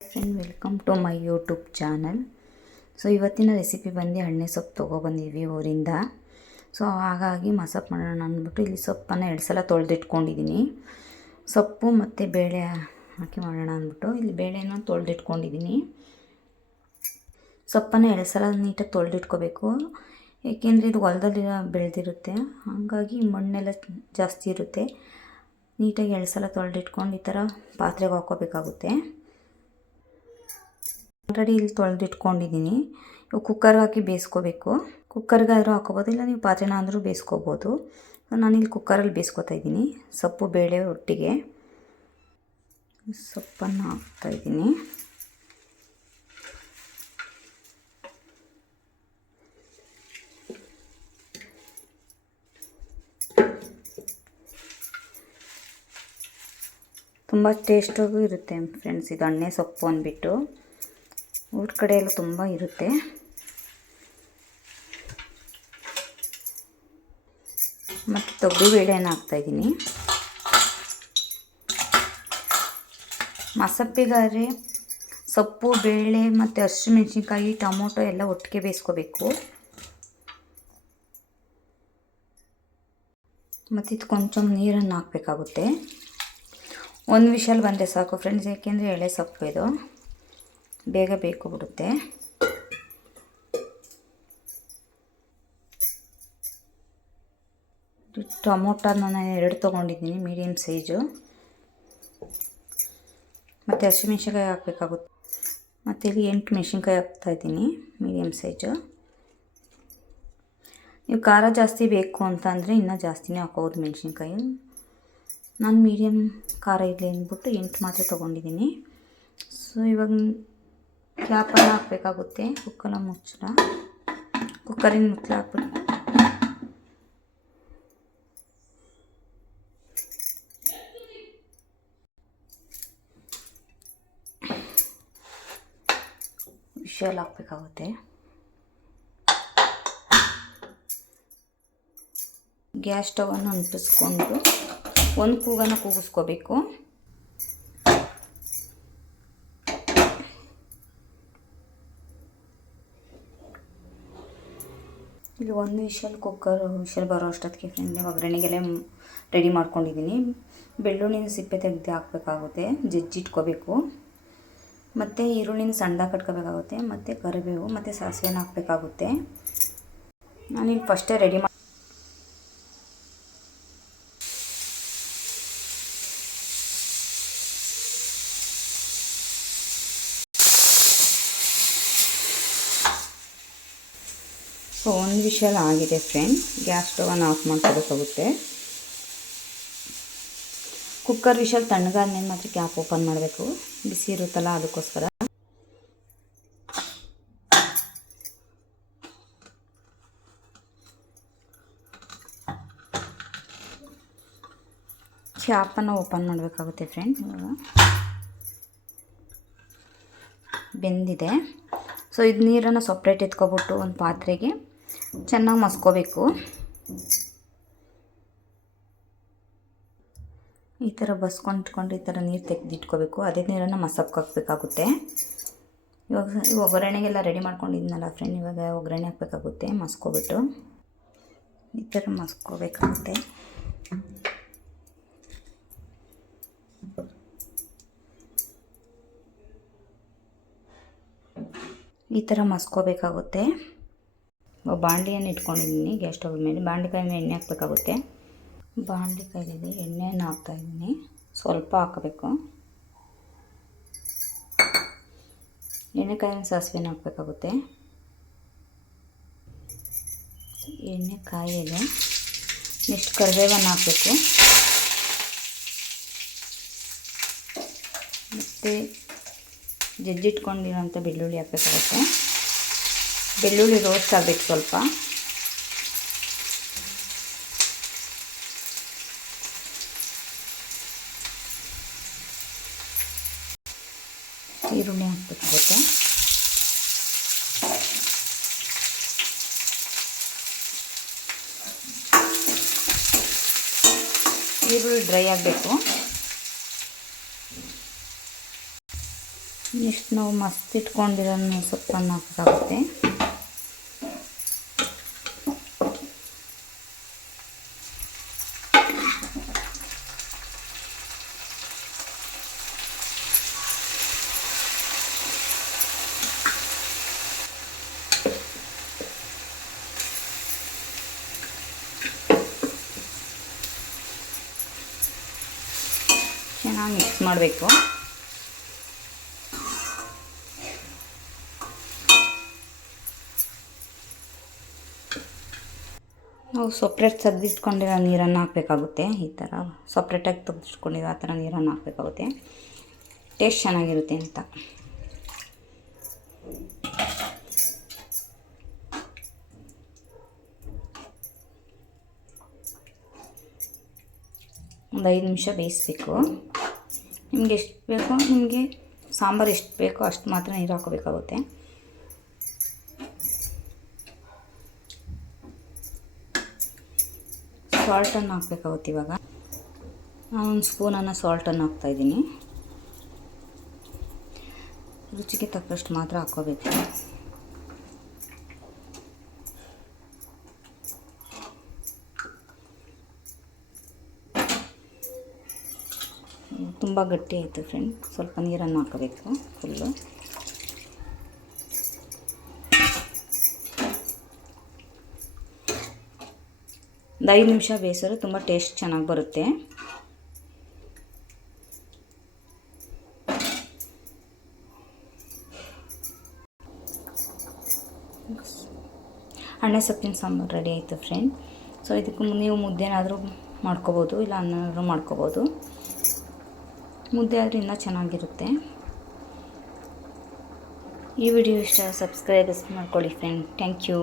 Friend welcome to my YouTube channel so ಇವತ್ತಿನ recipe ಬಂದು ಎಣ್ಣೆ ಸೊಪ್ಪು ತೊಗೊಬಂದಿದ್ವಿ ಊರಿಂದ. ಸೊ ಹಾಗಾಗಿ ಮಸಪ್ ಮಾಡೋಣ ಅಂದ್ಬಿಟ್ಟು ಇಲ್ಲಿ ಸೊಪ್ಪನ್ನು ಎರಡು ಸಲ ತೊಳೆದಿಟ್ಕೊಂಡಿದ್ದೀನಿ. ಸೊಪ್ಪು ಮತ್ತು ಬೇಳೆ ಹಾಕಿ ಮಾಡೋಣ ಅಂದ್ಬಿಟ್ಟು ಇಲ್ಲಿ ಬೇಳೆನ ತೊಳೆದಿಟ್ಕೊಂಡಿದ್ದೀನಿ. ಸೊಪ್ಪನ್ನು ಎರಡು ಸಲ ನೀಟಾಗಿ ತೊಳೆದಿಟ್ಕೋಬೇಕು. ಏಕೆಂದರೆ ಇದು ಹೊಲದಲ್ಲಿ ಬೆಳೆದಿರುತ್ತೆ. ಹಾಗಾಗಿ ಮಣ್ಣೆಲ್ಲ ಜಾಸ್ತಿ ಇರುತ್ತೆ. ನೀಟಾಗಿ ಎರಡು ಸಲ ತೊಳೆದಿಟ್ಕೊಂಡು ಈ ಥರ ಪಾತ್ರೆಗೆ ಹಾಕ್ಕೋಬೇಕಾಗುತ್ತೆ. ಆಲ್ರೆಡಿ ಇಲ್ಲಿ ತೊಳೆದಿಟ್ಕೊಂಡಿದ್ದೀನಿ. ಇವು ಕುಕ್ಕರ್ಗೆ ಹಾಕಿ ಬೇಯಿಸ್ಕೋಬೇಕು. ಕುಕ್ಕರ್ಗಾದರೂ ಹಾಕೋಬೋದು ಇಲ್ಲ ನೀವು ಪಾತ್ರೆನ ಆದರೂ ಬೇಯಿಸ್ಕೋಬೋದು. ನಾನಿಲ್ಲಿ ಕುಕ್ಕರಲ್ಲಿ ಬೇಯಿಸ್ಕೋತಾ ಇದ್ದೀನಿ. ಸೊಪ್ಪು, ಬೇಳೆ, ಒಟ್ಟಿಗೆ. ಸೊಪ್ಪನ್ನು ಹಾಕ್ತಾಯಿದ್ದೀನಿ ತುಂಬ ಟೇಸ್ಟಾಗೂ ಇರುತ್ತೆ ಫ್ರೆಂಡ್ಸ್ ಇದು ಅಣ್ಣೆ ಸೊಪ್ಪು ಅಂದ್ಬಿಟ್ಟು. ಊರ ಕಡೆ ಎಲ್ಲ ತುಂಬ ಇರುತ್ತೆ. ಮತ್ತು ತೊಗರಿಬೇಳೆನ ಹಾಕ್ತಾಯಿದ್ದೀನಿ ಮಸಪ್ಪಿಗಾದ್ರೆ ಸೊಪ್ಪು, ಬೇಳೆ ಮತ್ತು ಹಸಿಮೆಣ್ಸಿನ್ಕಾಯಿ ಟೊಮೊಟೊ ಎಲ್ಲ ಒಟ್ಟಿಗೆ ಬೇಯಿಸ್ಕೋಬೇಕು. ಮತ್ತು ಇದು ಕೊಂಚ ನೀರನ್ನು ಹಾಕಬೇಕಾಗುತ್ತೆ. ಒಂದು ವಿಷಲ್ ಬಂದರೆ ಸಾಕು ಫ್ರೆಂಡ್ಸ್ ಯಾಕೆಂದರೆ ಎಳೆ ಸೊಪ್ಪು ಇದು. ಬೇಗ ಬೇಕು ಬಿಡುತ್ತೆ. ಟೊಮೊಟೊನ ನಾನು ಎರಡು ತೊಗೊಂಡಿದ್ದೀನಿ ಮೀಡಿಯಮ್ ಸೈಜು. ಮತ್ತು ಹಸಿಮೆಣ್ಸಿನ್ಕಾಯಿ ಹಾಕಬೇಕಾಗುತ್ತೆ. ಮತ್ತು ಇಲ್ಲಿ ಎಂಟು ಮೆಣಸಿನ್ಕಾಯಿ ಹಾಕ್ತಾಯಿದ್ದೀನಿ ಮೀಡಿಯಮ್ ಸೈಜು. ನೀವು ಖಾರ ಜಾಸ್ತಿ ಬೇಕು ಅಂತ ಅಂದರೆ ಇನ್ನೂ ಜಾಸ್ತಿನೇ ಹಾಕೋಬೋದು ಮೆಣಸಿನ್ಕಾಯಿ. ನಾನು ಮೀಡಿಯಮ್ ಖಾರ ಇರಲಿ ಅಂದ್ಬಿಟ್ಟು ಎಂಟು ಮಾತ್ರ ತೊಗೊಂಡಿದ್ದೀನಿ. ಸೊ ಇವಾಗ ಕ್ಯಾಪನ್ನು ಹಾಕಬೇಕಾಗುತ್ತೆ ಕುಕ್ಕರ ಮುಚ್ಚಳ ಕುಕ್ಕರಿನ ಮುಚ್ಚಳ ಹಾಕ್ಬಿಟ್ಟು ವಿಷಲ್ ಹಾಕಬೇಕಾಗುತ್ತೆ ಗ್ಯಾಸ್ ಸ್ಟವನ್ನು ಅಂಟಿಸ್ಕೊಂಡು ಒಂದು ಕೂಗನ್ನು ಕೂಗಿಸ್ಕೋಬೇಕು ಇಲ್ಲಿ ಒಂದು ವಿಷಲ್ ಕುಕ್ಕರ್ ವಿಷಲ್ ಬರೋ ಅಷ್ಟೊತ್ತಿಗೆ ಫ್ರೆಂಡ್ ಒಗ್ಗರಣೆಗೆಲ್ಲ ರೆಡಿ ಮಾಡ್ಕೊಂಡಿದ್ದೀನಿ ಬೆಳ್ಳುಳ್ಳಿನ ಸಿಪ್ಪೆ ತೆಗೆದು ಹಾಕಬೇಕಾಗುತ್ತೆ ಜಜ್ಜಿಟ್ಕೋಬೇಕು ಮತ್ತು ಈರುಳ್ಳಿನ ಸಣ್ಣ ಕಟ್ಕೋಬೇಕಾಗುತ್ತೆ, ಮತ್ತು ಕರಿಬೇವು, ಮತ್ತು ಸಾಸಿವೆನ ಹಾಕಬೇಕಾಗುತ್ತೆ. ನಾನಿಲ್ಲಿ ಫಸ್ಟೇ ರೆಡಿ ಸೊ, ಒಂದು ವಿಷಲ್ ಆಗಿದೆ ಫ್ರೆಂಡ್. ಗ್ಯಾಸ್ ಸ್ಟೋವನ್ನು ಆಫ್ ಮಾಡ್ಕೋಬೇಕಾಗುತ್ತೆ. ಕುಕ್ಕರ್ ವಿಷಲ್ ತಣ್ಣಗಾದ್ಮೇಲೆ ಮಾತ್ರ ಕ್ಯಾಪ್ ಓಪನ್ ಮಾಡಬೇಕು. ಬಿಸಿ ಇರುತ್ತಲ್ಲ, ಅದಕ್ಕೋಸ್ಕರ. ಕ್ಯಾಪನ್ನು ಓಪನ್ ಮಾಡಬೇಕಾಗುತ್ತೆ ಫ್ರೆಂಡ್. ಇವಾಗ ಬೆಂದಿದೆ. ಸೊ, ಇದು ನೀರನ್ನು ಸಪ್ರೇಟ್ ಎತ್ಕೊಬಿಟ್ಟು ಒಂದು ಪಾತ್ರೆಗೆ ಚೆನ್ನಾಗಿ ಮಸ್ಕೋಬೇಕು. ಈ ಥರ ಬಸ್ಕೊಂಡು ಈ ಥರ ನೀರು ತೆಗೆದಿಟ್ಕೋಬೇಕು. ಅದೇ ನೀರನ್ನು ಮಸಪ್ಗೆ ಹಾಕಬೇಕಾಗುತ್ತೆ ಇವಾಗ ಇವಾಗ ಒಗ್ಗರಣೆಗೆಲ್ಲ ರೆಡಿ ಮಾಡ್ಕೊಂಡಿದ್ನಲ್ಲ ಫ್ರೆಂಡ್ ಇವಾಗ ಒಗ್ಗರಣೆ ಹಾಕಬೇಕಾಗುತ್ತೆ, ಮಸ್ಕೋಬಿಟ್ಟು. ಈ ಥರ ಮಸ್ಕೋಬೇಕಾಗುತ್ತೆ. ಈ ಥರ ಮಸ್ಕೋಬೇಕಾಗುತ್ತೆ. ಬಾಂಡಿಯನ್ನು ಇಟ್ಕೊಂಡಿದ್ದೀನಿ ಗ್ಯಾಸ್ ಸ್ಟವ್ ಮೇಲೆ. ಬಾಂಡಿಕಾಯಿ ಮೇಲೆ ಎಣ್ಣೆ ಹಾಕಬೇಕಾಗುತ್ತೆ. ಬಾಂಡಿಕಾಯಿಲಿದೆ ಎಣ್ಣೆಯನ್ನು ಹಾಕ್ತಾಯಿದ್ದೀನಿ. ಸ್ವಲ್ಪ ಹಾಕಬೇಕು. ಎಣ್ಣೆಕಾಯಿನ ಸಾಸಿವೆನ ಹಾಕಬೇಕಾಗುತ್ತೆ. ಎಣ್ಣೆ ಕಾಯಿದೆ ನೆಕ್ಸ್ಟ್ ಕರಿಬೇವನ್ನು ಹಾಕಬೇಕು. ಮತ್ತು ಜಜ್ಜಿಟ್ಕೊಂಡಿರೋಂಥ ಬೆಳ್ಳುಳ್ಳಿ ಹಾಕಬೇಕಾಗುತ್ತೆ. ಬೆಳ್ಳುಳ್ಳಿ ರೋಸ್ಟ್ ಆಗಬೇಕು ಸ್ವಲ್ಪ. ಈರುಳ್ಳಿ ಹಾಕಬೇಕಾಗುತ್ತೆ ಈರುಳ್ಳಿ ಡ್ರೈ ಆಗಬೇಕು. ನೆಕ್ಸ್ಟ್ ನಾವು ಮಸ್ತ್ ಇಟ್ಕೊಂಡಿರೋ ಸೊಪ್ಪನ್ನು ಹಾಕಬೇಕಾಗುತ್ತೆ ಚೆನ್ನಾಗಿ ಮಿಕ್ಸ್ ಮಾಡಬೇಕು. ನಾವು ಸಪ್ರೇಟ್ ತೆಗೆದಿಟ್ಕೊಂಡಿರೋ ನೀರನ್ನು ಹಾಕಬೇಕಾಗುತ್ತೆ ಈ ಥರ. ಸಪ್ರೇಟಾಗಿ ತೆಗೆದಿಟ್ಕೊಂಡಿರೋ ಆ ಥರ ನೀರನ್ನು ಹಾಕಬೇಕಾಗುತ್ತೆ. ಟೇಸ್ಟ್ ಚೆನ್ನಾಗಿರುತ್ತೆ ಅಂತ. ಒಂದು ಐದು ನಿಮಿಷ ಬೇಯಿಸ್ಬೇಕು. ನಿಮ್ಗೆ ಎಷ್ಟು ಬೇಕೋ, ನಿಮಗೆ ಸಾಂಬಾರು ಎಷ್ಟು ಬೇಕೋ ಅಷ್ಟು ಮಾತ್ರ ನೀರು ಹಾಕೋಬೇಕಾಗುತ್ತೆ. ಸಾಲ್ಟನ್ನು ಹಾಕ್ಬೇಕಾಗುತ್ತೆ ಇವಾಗ. ನಾನು ಒಂದು ಸ್ಪೂನನ್ನು ಸಾಲ್ಟನ್ನು ಹಾಕ್ತಾಯಿದ್ದೀನಿ ರುಚಿಗೆ ತಕ್ಕಷ್ಟು ಮಾತ್ರ ಹಾಕ್ಕೋಬೇಕು. ತುಂಬ ಗಟ್ಟಿ ಆಯಿತು ಫ್ರೆಂಡ್ ಸ್ವಲ್ಪ ನೀರನ್ನು ಹಾಕಬೇಕು ಫುಲ್ಲು ಒಂದು ಐದು ನಿಮಿಷ ಬೇಯಿಸಿದ್ರೆ ತುಂಬ ಟೇಸ್ಟ್ ಚೆನ್ನಾಗಿ ಬರುತ್ತೆ. ಅಣ್ಣೆ ಸೊಪ್ಪಿನ ಸಾಂಬಾರು ರೆಡಿ ಆಯಿತು ಫ್ರೆಂಡ್ ಸೊ ಇದಕ್ಕೆ ನೀವು ಮುದ್ದೆನಾದರೂ ಮಾಡ್ಕೋಬೋದು, ಇಲ್ಲ ಅನ್ನಾದರೂ ಮಾಡ್ಕೋಬೋದು. ಮುದ್ದೆ ಆದರೆ ಇನ್ನೂ ಚೆನ್ನಾಗಿರುತ್ತೆ. ಈ ವಿಡಿಯೋ ಇಷ್ಟ ಸಬ್ಸ್ಕ್ರೈಬ್ ಮಾಡ್ಕೊಳ್ಳಿ ಫ್ರೆಂಡ್ ಥ್ಯಾಂಕ್ ಯು